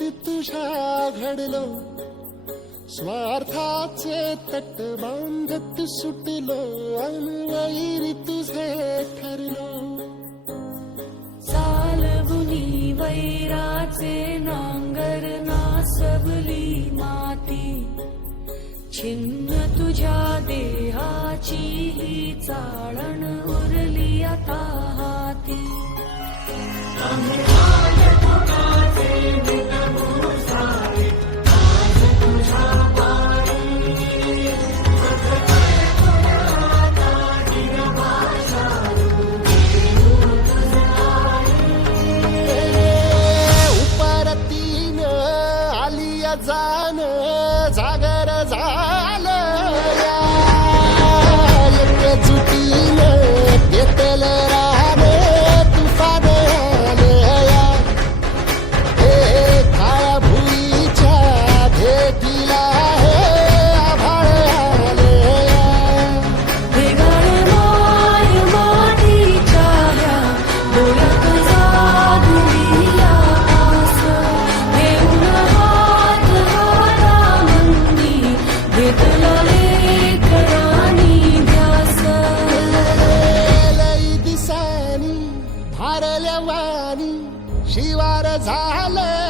तुझ्या घडलो, स्वार्थाचे तट बांधत सुटलो, अनवैरी तुझे ठरलो. चालवुनी वैराचे नांगर नासवली माती, छिन्न तुझ्या देहाची ही चाळण उरली आता हाती. जान जागर झालं या एकजुटीनं घेतलं राहण तुफान आलया. हे काळ्या भुईच्या भेटीला हे आभाळ आलया. हे गाणं मातीच्या ह्या डोळ्यात जागली या आस. हे उन्हात हातामंदी घेतला लेकरांनी ध्यास. लई दिसानी भारल्या वाणी शिवार झालं